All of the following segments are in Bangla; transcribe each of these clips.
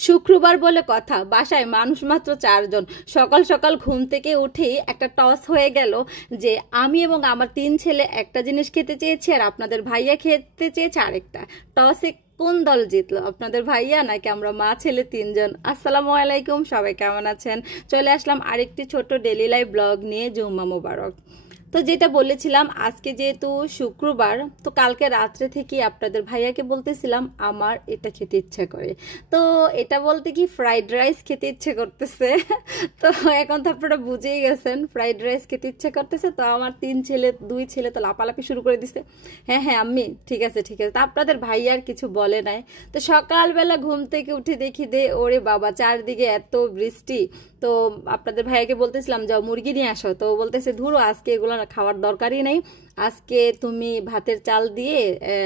শুক্রবার বলে কথা, বাসায় মানুষ মাত্র 4 জন। সকাল সকাল ঘুম থেকে উঠেই একটা টস হয়ে গেল যে আমি এবং আমার 3 ছেলে একটা জিনিস খেতে চেয়েছি আর আপনাদের ভাইয়া খেতে চেয়েছে আরেকটা। টসে কোন দল জিতলো, আপনাদের ভাইয়া নাকি আমরা মা ছেলে 3 জন? আসসালামু আলাইকুম, সবাই কেমন আছেন? চলে আসলাম আরেকটি ছোট ডেলি লাইফ ব্লগ নিয়ে। জুম্মা মোবারক। তো যেটা বলেছিলাম, আজকে যেহেতু শুক্রবার, তো কালকে রাত্রে থেকে আপনাদের ভাইয়াকে বলতেছিলাম আমার এটা খেতে ইচ্ছে করে। তো এটা বলতে কি, ফ্রাইড রাইস খেতে ইচ্ছে করতেছে। তো এখন তো আপনারা বুঝেই গেছেন ফ্রাইড রাইস খেতে ইচ্ছে করতেছে। তো আমার 2 ছেলে তো লাপালাপি শুরু করে দিছে, হ্যাঁ হ্যাঁ আম্মি ঠিক আছে ঠিক আছে। তা আপনাদের ভাইয়া আর কিছু বলে নাই। তো সকালবেলা ঘুম থেকে উঠে দেখি দে ওরে বাবা, চারদিকে এত বৃষ্টি। তো আপনাদের ভাইয়াকে বলতেছিলাম যাও মুরগি নিয়ে আসো, তো বলতেছে ধুরো আজকে এগুলো খাওয়ার দরকারই নেই, আজকে তুমি ভাতের চাল দিয়ে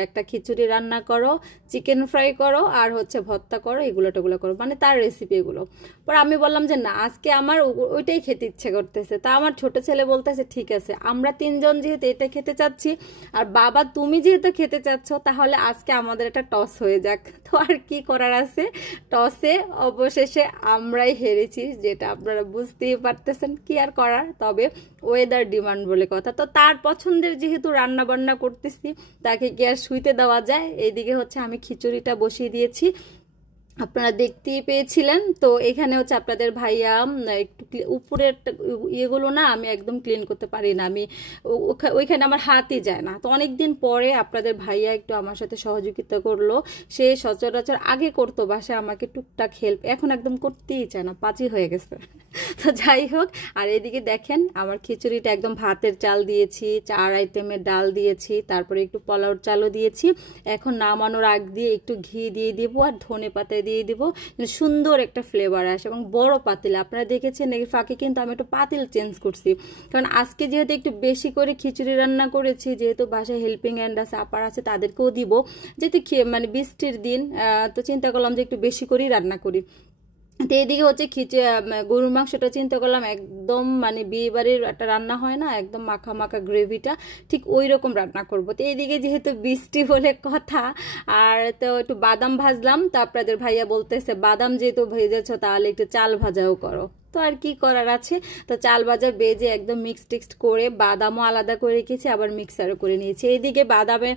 একটা খিচুড়ি রান্না করো, চিকেন ফ্রাই করো, আর হচ্ছে ভর্তা করো, এগুলো টোগুলো করো, মানে তার রেসিপি এগুলো। পর আমি বললাম যে না, আজকে আমার ওইটাই খেতে ইচ্ছে করতেছে। তা আমার ছোট ছেলে বলতেছে ঠিক আছে, আমরা 3 জন যেহেতু এটা খেতে চাচ্ছি আর বাবা তুমি যেহেতু খেতে চাচ্ছ, তাহলে আজকে আমাদের একটা টস হয়ে যাক। তো আর কি করার আছে, টসে অবশেষে আমরাই হেরেছি, যেটা আপনারা বুঝতেই পারতেছেন। কি আর করার, তবে ওয়েদার ডিমান্ড বলে কথা। তো তার পছন্দের যেহেতু রান্না বান্না করতেছি, তাকে কি আর শুইতে দেওয়া যায়? এইদিকে হচ্ছে আমি খিচুড়িটা বসিয়ে দিয়েছি, আপনারা দেখতেই পেয়েছিলেন। তো এখানে হচ্ছে আপনাদের ভাইয়া একটু উপরের ইয়েগুলো না আমি একদম ক্লিন করতে পারি না, আমি ওইখানে আমার হাতই যায় না। তো অনেকদিন পরে আপনাদের ভাইয়া একটু আমার সাথে সহযোগিতা করলো। সে সচরাচর আগে করতো বাসায় আমাকে টুকটাক হেল্প, এখন একদম করতেই চায় না, পাঁচই হয়ে গেছে। তো যাই হোক, আর এদিকে দেখেন আমার খিচুড়িটা একদম ভাতের চাল দিয়েছি, 4 আইটেমের ডাল দিয়েছি, তারপরে একটু পোলাওর চালও দিয়েছি। এখন নামানোর আগ দিয়ে একটু ঘি দিয়ে দিব আর ধনে পাতা দিয়ে দিব, সুন্দর একটা ফ্লেভার আসে। এবং বড় পাতিল, আপনারা দেখেছেন এর ফাঁকে কিন্তু আমি একটু পাতিল চেঞ্জ করছি, কারণ আজকে যেহেতু একটু বেশি করে খিচুড়ি রান্না করেছি, যেহেতু বাসায় হেল্পিং হ্যান্ড আছে, আপার আছে, তাদেরকেও দিব, যেহেতু মানে বৃষ্টির দিন, তো চিন্তা করলাম যে একটু বেশি করেই রান্না করি। তো এইদিকে হচ্ছে গরুর মাংসটা চিন্তা করলাম একদম মানে বিয়ে বাড়ির একটা রান্না হয় না, একদম মাখা মাখা গ্রেভিটা, ঠিক ওই রকম রান্না করবো। তো এইদিকে যেহেতু বৃষ্টি বলে কথা, আর তো একটু বাদাম ভাজলাম। তো আপনাদের ভাইয়া বলতেছে বাদাম যেহেতু ভেজেছো তাহলে একটু চাল ভাজাও করো। তো আর কি করার আছে, তো চাল ভাজা বেজে একদম মিক্স টিক্সড করে বাদামও আলাদা করে রেখেছি, আবার মিক্সারও করে নিয়েছি। এইদিকে বাদামে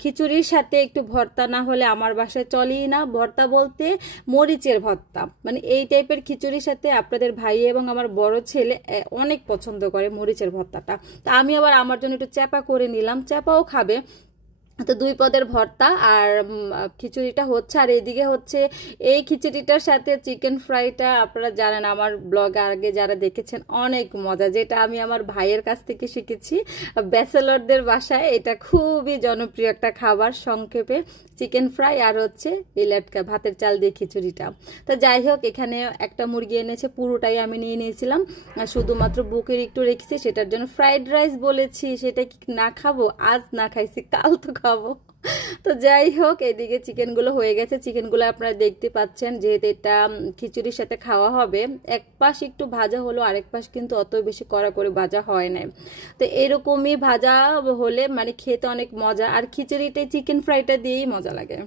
খিচুড়ির সাথে একটু ভর্তা না হলে আমার বাসায় চলেই না। ভর্তা বলতে মরিচের ভর্তা, মানে এই টাইপের খিচুড়ির সাথে আপনাদের ভাই এবং আমার বড় ছেলে অনেক পছন্দ করে মরিচের ভর্তাটা। তো আমি আবার আমার জন্য একটু চ্যাপা করে নিলাম, চ্যাপাও খাবে। তো 2 পদের ভর্তা আর খিচুড়িটা হচ্ছে। আর এইদিকে হচ্ছে এই খিচুড়িটার সাথে চিকেন ফ্রাইটা, আপনারা জানেন আমার ব্লগে আগে যারা দেখেছেন অনেক মজা, যেটা আমি আমার ভাইয়ের কাছ থেকে শিখেছি। ব্যাচেলরদের বাসায় এটা খুবই জনপ্রিয় একটা খাবার, সংক্ষেপে চিকেন ফ্রাই আর হচ্ছে ইলাটকা ভাতের চাল দিয়ে খিচুড়িটা। তো যাই হোক, এখানে একটা মুরগি এনেছে, পুরোটাই আমি নিয়ে নিয়েছিলাম, শুধুমাত্র বুকের একটু রেখেছি, সেটার জন্য ফ্রাইড রাইস বলেছি। সেটা কি না খাবো? আজ না খাইছি কাল তো খাবো। তো যাই হোক, এদিকে চিকেনগুলো হয়ে গেছে। চিকেনগুলো আপনারা দেখতে পাচ্ছেন, যেহেতু এটা খিচুড়ির সাথে খাওয়া হবে, এক পাশ একটু ভাজা হলো, আরেক পাশ কিন্তু অত বেশি কড়া করে ভাজা হয় না। তো এরকমই ভাজা হলে মানে খেতে অনেক মজা, আর খিচুড়িটাই চিকেন ফ্রাইটা দিয়েই মজা লাগে।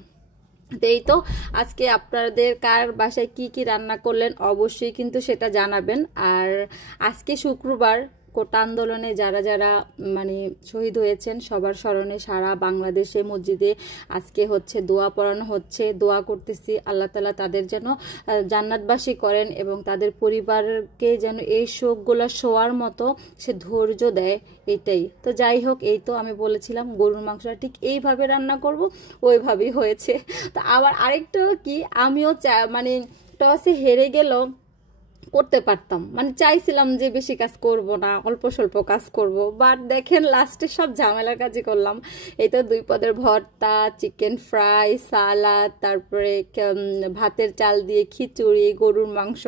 তো এই তো, আজকে আপনাদের কার বাসায় কি কি রান্না করলেন অবশ্যই কিন্তু সেটা জানাবেন। আর আজকে শুক্রবার, কোটা আন্দোলনে যারা যারা মানে শহীদ হয়েছেন সবার স্মরণে সারা বাংলাদেশে মসজিদে আজকে হচ্ছে দোয়া পড়ানো হচ্ছে। দোয়া করতেছি আল্লাহ তাআলা তাদের যেন জান্নাতবাসী করেন এবং তাদের পরিবারকে যেন এই শোকগুলো শোয়ার মতো সে ধৈর্য দেয়, এটাই। তো যাই হোক, এই তো আমি বলেছিলাম গরুর মাংসটা ঠিক এইভাবে রান্না করব, ওইভাবেই হয়েছে। তো আবার আরেকটাও কি, আমিও মানে টসে হেরে গেল, করতে পারতাম, মানে চাইছিলাম যে বেশি কাজ করব না, অল্প স্বল্প কাজ করব, বাট দেখেন লাস্টে সব ঝামেলার কাজই করলাম। এই তো 2 পদের ভর্তা, চিকেন ফ্রাই, সালাদ, তারপরে ভাতের চাল দিয়ে খিচুড়ি, গরুর মাংস।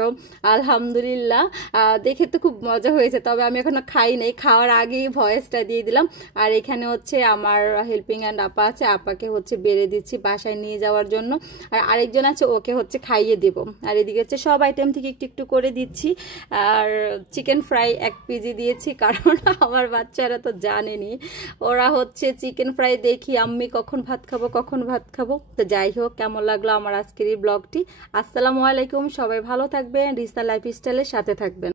আলহামদুলিল্লাহ, দেখে তো খুব মজা হয়েছে, তবে আমি এখনো খাই নাই, খাওয়ার আগেই ভয়েসটা দিয়ে দিলাম। আর এখানে হচ্ছে আমার হেল্পিং হ্যান্ড আপা আছে, আপাকে হচ্ছে বেড়ে দিচ্ছি বাসায় নিয়ে যাওয়ার জন্য, আর আরেকজন আছে ওকে হচ্ছে খাইয়ে দেব। আর এদিকে হচ্ছে সব আইটেম থেকে একটু একটু করে দিচ্ছি। আর চিকেন ফ্রাই 1 কেজি দিয়েছি, কারণ আমার বাচ্চারা তো জানেনি, ওরা হচ্ছে চিকেন ফ্রাই দেখি আম্মি কখন ভাত খাবো কখন ভাত খাবো। তো যাই হোক, কেমন লাগলো আমার আজকের এই ব্লগটি। আসসালামু আলাইকুম, সবাই ভালো থাকবেন, রিসা লাইফস্টাইলের সাথে থাকবেন।